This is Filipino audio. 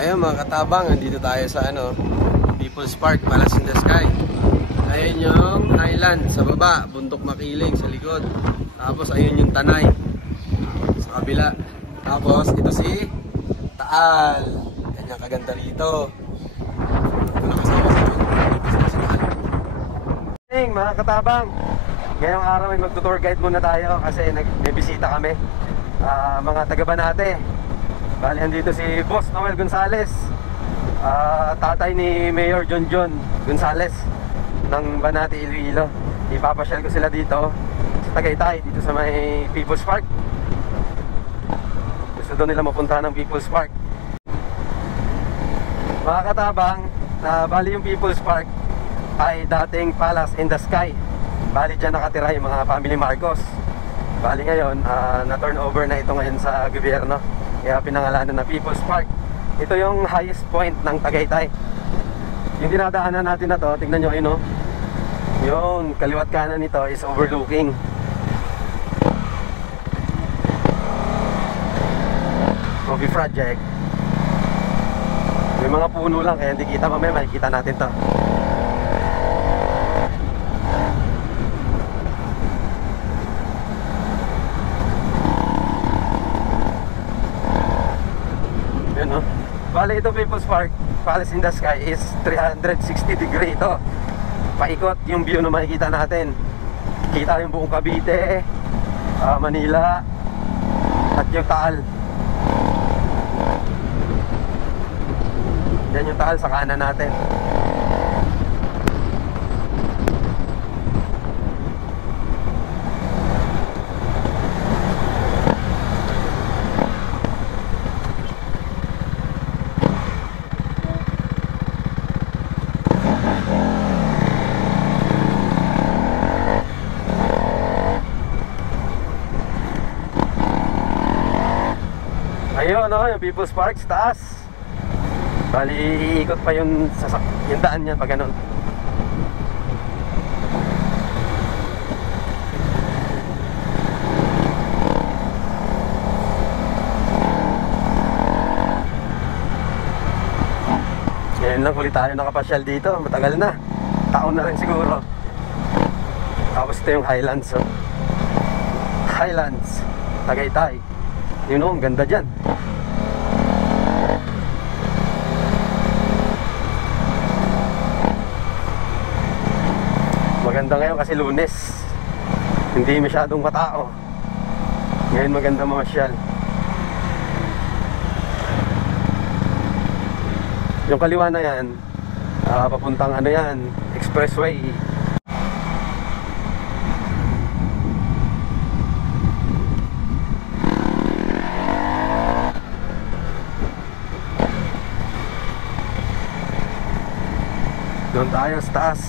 Ayun mga katabang, nandito tayo sa People's Park, Palace in the Sky. Ayun yung Highland sa baba, Bundok Makiling sa likod. Tapos ayun yung Tanay sa kabila. Tapos ito si Taal. Kanyang kaganda rito. Mga katabang, ngayong araw ay magtutour guide muna tayo kasi may bisita kami. Mga taga Banate. Bali, andito si Boss Noel Gonzales, tatay ni Mayor John Gonzales ng Banate, Iloilo. Ipapasyal ko sila dito sa Tagaytay, dito sa may People's Park. Gusto doon nila mapunta ng People's Park. Mga katabang, bali yung People's Park ay dating Palace in the Sky. Bali dyan nakatira yung mga family Marcos. Bali ngayon, na-turn over na ito ngayon sa gobyerno. Kaya pinangalanan na People's Park. Ito yung highest point ng Tagaytay. Yung dinadaanan natin na to, tingnan nyo yun, yung kaliwat kanan nito is overlooking Coffee Project. May mga puno lang kaya hindi kita, mamaya makikita natin to. Bale, ito People's Park, Palace in the Sky is 360 degree ito. Paikot yung view na makikita natin. Kita yung buong Cavite, Manila, at yung Taal. Yan yung Taal sa kanan natin. Ayun, yung People's Park sa taas. Bali, iikot pa yung daan niya pag ganun. Ngayon lang ulit tayo nakapasyal dito. Matagal na. Taon na rin siguro. Tapos ito yung Highlands. Highlands, Tagaytay. Yun ang ganda dyan. Maganda ngayon kasi Lunes, hindi masyadong matao. Ngayon maganda mamasyal. Yung kaliwa na yan, papuntang yan, expressway. Doon tayo sa taas.